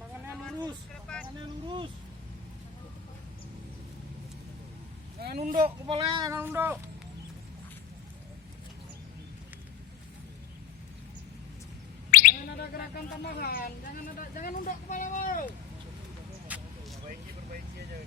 Tangannya lurus. Tangannya lurus. Jangan nunduk kepalanya, jangan nunduk. Jangan ada gerakan tambahan, jangan nunduk kepala, Bro. Perbaiki aja.